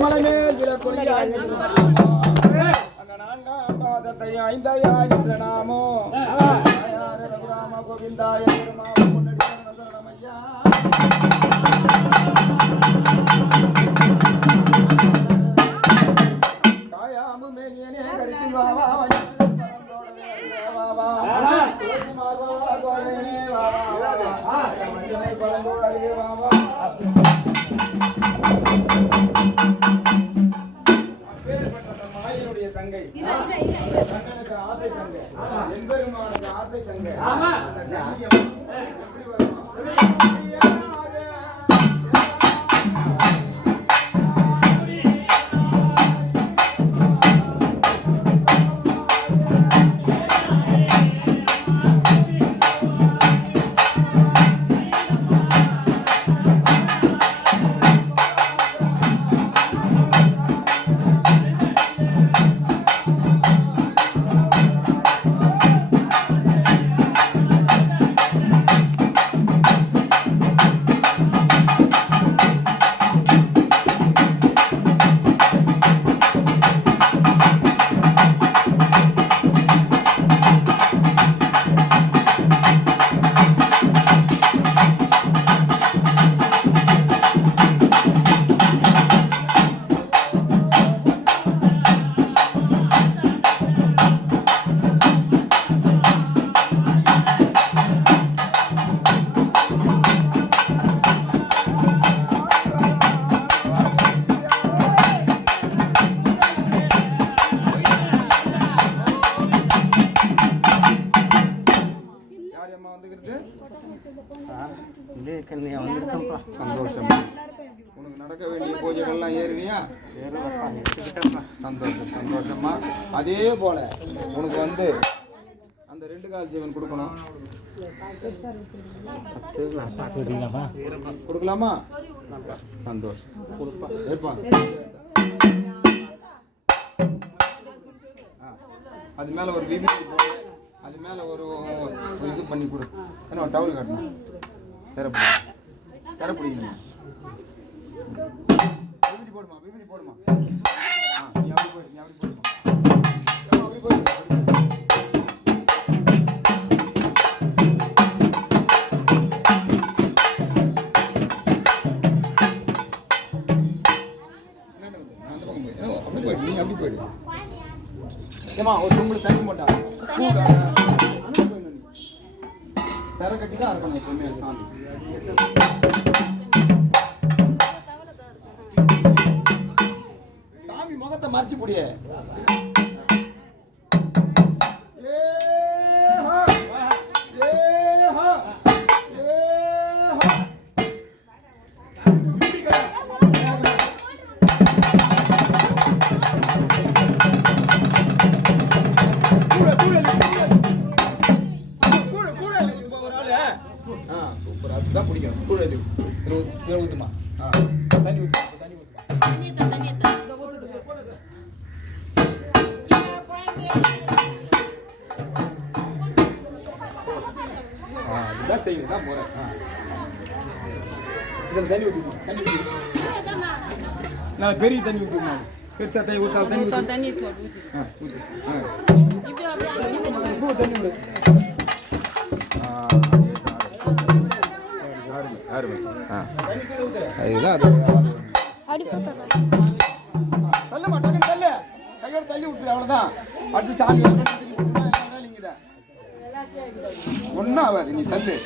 மலைமேல் விழப்பொழியாய் அந்த நான்காம் பாதத்தை ஐந்தையா என்ற நாமோ ரகுராம கோவிந்தாய பெருமாள் முன்னடி சரணமையா மாயனுடைய தங்கை. கண்ணனுக்கு ஆசை தங்கை. எம்பெருமானுக்கு ஆசை தங்கை. எப்படி வருமா? யார் அம்மா வந்துக்கிறது சந்தோஷம். உனக்கு நடக்க வேண்டிய பூஜைகள்லாம் ஏறுவியா? சந்தோஷம் சந்தோஷமா அதே போல உனக்கு வந்து அந்த ரெண்டு கால் ஜீவன் கொடுக்கணும். கொடுக்கலாமா? சந்தோஷம். கொடுப்பா. ஆ. அது மேல ஒரு விபூதி போடு. அது மேலே ஒரு இது பண்ணி கொடு. என்ன ஒரு டவுல் கட்டணும். தரப்படி தரப்பிடிங்க விபதி போடுமா? விபதி போடுமா? ஆ, நீ அப்படி போடு நீ அப்படி போடுமா அப்படி போயிடு ஏமா ஒரு தும்புல தண்ணி போட்டா. தரை கட்டி இருக்கணும் எப்பவுமே சாமி. சாமி முகத்தை மறைச்சு முடிய ஆ சூப்பர். அதுதான் பிடிக்கும். கூட இது இதுல ஊத்துமா? ஆ. தண்ணி ஊத்து தண்ணி ஆ இதுதான் செய்யுது தான் போறேன் ஆ. இதில் தண்ணி ஊற்றிமா தண்ணி ஊற்றி நான் பெரிய தண்ணி ஊற்றிமா பெருசா தண்ணி ஊற்றா தண்ணி ஊற்றி தண்ணி தோடு ஆ ஊற்றி ஆ. இப்போ தண்ணி விடு அடுத்து சாமி ஒன்றும் ஆகாது நீ தள்ளு